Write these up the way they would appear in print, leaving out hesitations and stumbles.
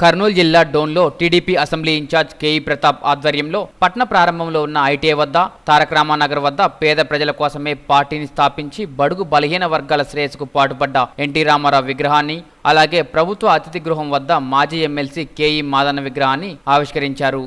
కర్నూలు జిల్లా డోన్లో TDP assembly in-charge K E Pratap ఆధ్వర్యంలో పట్టణ ప్రారంభంలో ఉన్న ఐటీఐ వద్ద తారక రామానగర్ వద్ద పేద ప్రజల కోసమే పార్టీని స్థాపించి బడుగు బలహీన వర్గాల శ్రేయస్సుకు పాటుపడ్డ ఎన్టీ రామారావు విగ్రహాన్ని అలాగే ప్రభుత్వ అతిథి గృహం వద్ద మాజీ ఎమ్మెల్సీ కేఈ మాదన్న విగ్రహాన్ని ఆవిష్కరించారు.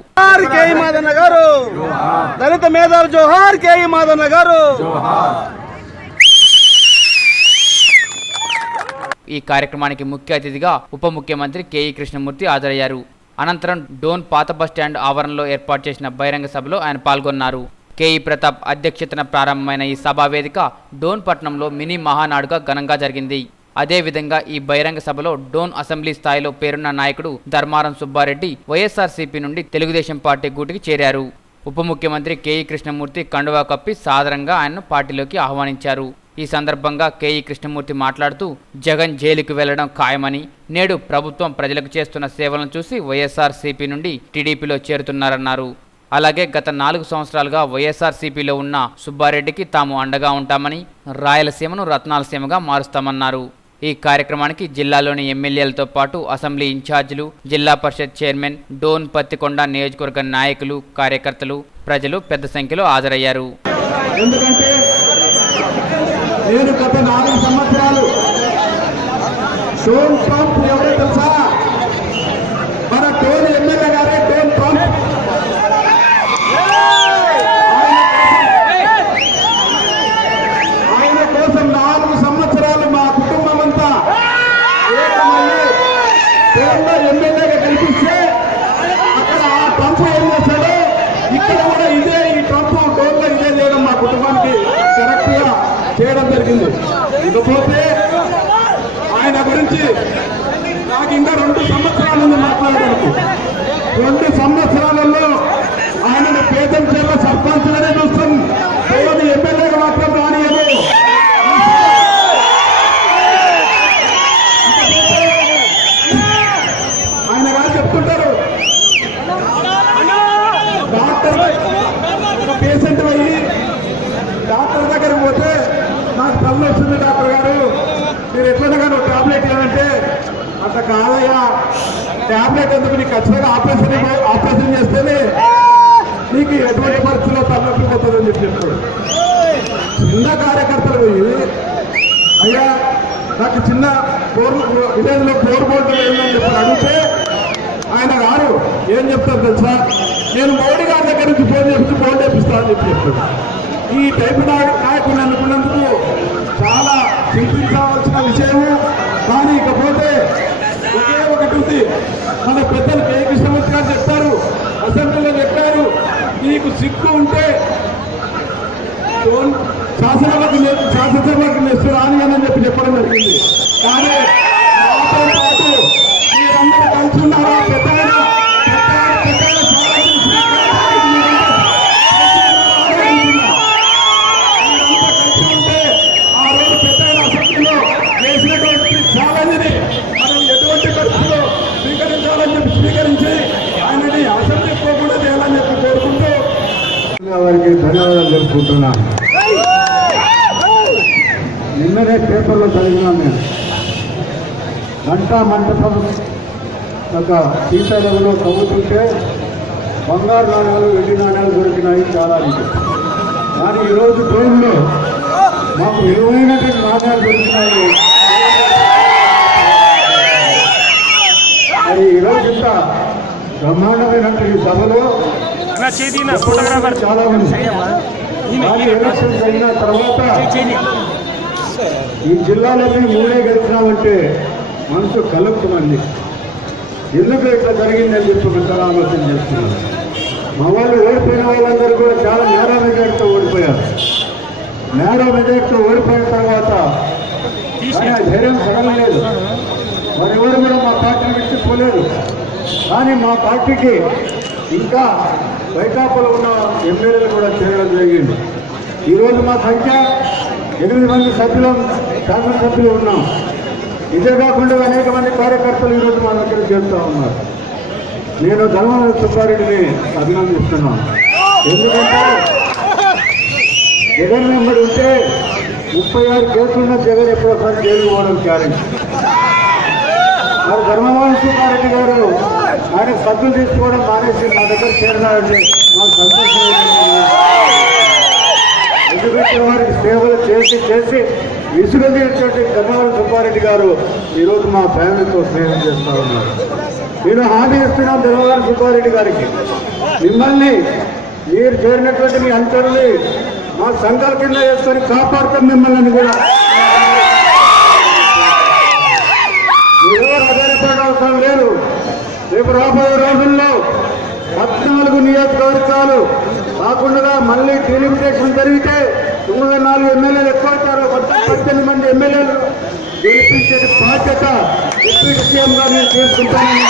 ఈ కార్యక్రమానికి ముఖ్య అతిథిగా ఉప ముఖ్యమంత్రి కేఈ కృష్ణమూర్తి హాజరయ్యారు. అనంతరం డోన్ పాత బస్టాండ్ ఆవరణలో ఏర్పాటు చేసిన బహిరంగ సభలో ఆయన పాల్గొన్నారు. కేఈ ప్రతాప్ అధ్యక్షతన ప్రారంభమైన ఈ సభా వేదిక డోన్ పట్టణంలో మినీ మహానాడుగా ఘనంగా జరిగింది. అదేవిధంగా ఈ బహిరంగ సభలో డోన్ అసెంబ్లీ స్థాయిలో పేరున్న నాయకుడు ధర్మారం సుబ్బారెడ్డి వైఎస్ఆర్సీపీ నుండి తెలుగుదేశం పార్టీ గూటికి చేరారు. ఉప ముఖ్యమంత్రి కేఈ కృష్ణమూర్తి కండువా కప్పి సాదరంగా ఆయన్ను పార్టీలోకి ఆహ్వానించారు. ఈ సందర్భంగా కేఈ కృష్ణమూర్తి మాట్లాడుతూ జగన్ జైలుకు వెళ్లడం ఖాయమని, నేడు ప్రభుత్వం ప్రజలకు చేస్తున్న సేవలను చూసి వైఎస్ఆర్సీపీ నుండి టీడీపీలో చేరుతున్నారన్నారు. అలాగే గత 4 సంవత్సరాలుగా వైఎస్ఆర్సీపీలో ఉన్న సుబ్బారెడ్డికి తాము అండగా ఉంటామని, రాయలసీమను రత్నాలసీమగా మారుస్తామన్నారు. ఈ కార్యక్రమానికి జిల్లాలోని ఎమ్మెల్యేలతో పాటు అసెంబ్లీ ఇన్ఛార్జీలు, జిల్లా పరిషత్ చైర్మన్, డోన్ పత్తికొండ నియోజకవర్గ నాయకులు, కార్యకర్తలు, ప్రజలు పెద్ద సంఖ్యలో హాజరయ్యారు. నేను గత 4 సంవత్సరాలు డోన్ పంప్ ఎవరో తెలుసా? మన డోన్ ఎమ్మెల్యే గారే డోన్ పంప్. ఆయన కోసం 4 సంవత్సరాలు మా కుటుంబం అంతా డోన్లో ఎమ్మెల్యేగా కనిపిస్తే అక్కడ ఆ పంపు ఏం చేశాడో ఇక్కడ కూడా ఇదే, ఈ పంపు డోన్లో ఇదే చేయడం మా కుటుంబానికి కరెక్ట్ గా చేయడం జరిగింది. ఇకపోతే ఆయన గురించి నాకు ఇంకా 2 సంవత్సరాల నుండి మాట్లాడడానికి, 2 సంవత్సరాలలో ఆయన పేదంచెర్ల సర్పంచ్గానే చూస్తాం, దేవుని ఎమ్మెల్యేగా మాత్రం రానియదు. ఆయన గారు చెప్తుంటారు, డాక్టర్ పేషెంట్ అయ్యి డాక్టర్ దగ్గరకు పోతే నాకు తల్లి వస్తుంది డాక్టర్ గారు, మీరు ఎట్లన్నా కానీ టాబ్లెట్ ఏమంటే, అంత కాదయ్యా, టాబ్లెట్ ఎందుకు, నీకు ఖచ్చితంగా ఆపరేషన్ చేస్తేనే నీకు ఎటువంటి పరిస్థితుల్లో తలనొప్పి పోతుందని చెప్తాడు. చిన్న కార్యకర్తలు పోయి, అయ్యా నాకు చిన్న విలేజ్లో 4 బోల్ట్ వేయాలని చెప్పి అడిగితే ఆయన గారు ఏం చెప్తారు తెలుసా, నేను మోడీ గారి దగ్గర నుంచి ఫోన్ చేసి బోల్ట్ వేపిస్తానని చెప్పి చెప్తాడు. ఈ టైపు నాయకులు అనుకున్నందుకు చాలా చింతించవలసిన విషయము. కానీ ఇకపోతే ఒకే ఒకటి ఉంది, మన పెద్దలు కేఈ కృష్ణమూర్తి గారు చెప్తారు, అసెంబ్లీలో చెప్పారు, నీకు సిగ్గు ఉంటే శాసనసభకు నెక్స్ట్ రాని అని చెప్పి చెప్పడం జరిగింది. కానీ నాతో పాటు మీరందరూ కలిసి ఉన్నారా? వారికి ధన్యవాదాలు తెలుపుకుంటున్నాను. నిన్ననే పేపర్లో చదివినాను నేను, గంటా మంటపం ఒక శ్రీశైలంలో తవ్వుతుంటే బంగారు నాణ్యాలు, వెండి నాణ్యాలు దొరికినాయి చాలా. కానీ ఈరోజు ట్రైన్లో మాకు విలువైనటువంటి నాణ్యాలు దొరికినాయి. మరి ఈరోజు ఇంత బ్రహ్మాండమైనటువంటి సభలో చాలా మంది ఎలక్షన్ అయిన తర్వాత ఈ జిల్లాలో 3 గెలిచినామంటే మనసు కలుపుతుంది. ఎందుకు ఇట్లా జరిగిందని చెప్పి చాలా ఆలోచన చేస్తున్నాను. మా వాళ్ళు ఓడిపోయిన వాళ్ళందరూ కూడా చాలా నేరో మెజార్టీతో ఓడిపోయారు. నేరో మెజార్టీతో ఓడిపోయిన తర్వాత ధైర్యం సగలేదు, మరెవరు కూడా మా పార్టీని విడిచిపోలేదు. కానీ మా పార్టీకి ఇంకా వైకాపాలో ఉన్న ఎమ్మెల్యేలు కూడా చేరడం జరిగింది. ఈరోజు మా సంఖ్య 8 మంది సభ్యులు, కాంగ్రెస్ సభ్యులు ఉన్నాం. ఇదే కాకుండా అనేక మంది కార్యకర్తలు ఈరోజు మా దగ్గర చేస్తూ ఉన్నారు. నేను ధర్మాన సుబ్బారెడ్డిని అభినందిస్తున్నాను. ఎందుకంటే జగన్ వెంబడి ఉంటే 36 కేసులున్న జగన్ ఎప్పుడోసారి జైలు పోవడం గ్యారెంటీ. మరి ధర్మవరం సుబ్బారెడ్డి గారు ఆయన సభ్యులు తీసుకోవడం మానేసి మా దగ్గర చేరినారంటే మాకు సంతోషం. ఎందుకంటే వారికి సేవలు చేసి చేసి విసుగొచ్చినటువంటి ధర్మవరం సుబ్బారెడ్డి గారు ఈరోజు మా ఫ్యామిలీతో స్నేహం చేస్తూ ఉన్నారు. నేను హామీ ఇస్తున్నాను ధర్మవరం సుబ్బారెడ్డి గారికి, మిమ్మల్ని మీరు చేరినటువంటి మీ అంతరుని మా సంఘాల కింద వేసుకొని కాపాడుతాం మిమ్మల్ని కూడా. మీరెవరు ఆధారపడే అవసరం లేదు. రేపు రాబోయే రోజుల్లో 14 నియోజకవర్గాలు కాకుండా మళ్ళీ డెలిమిటేషన్ జరిగితే 94 ఎమ్మెల్యేలు ఎక్కువ అవుతారు. 18 మంది ఎమ్మెల్యేలు గెలిపించే బాధ్యత డిప్యూటీ సీఎంగా నేను తీసుకుంటానని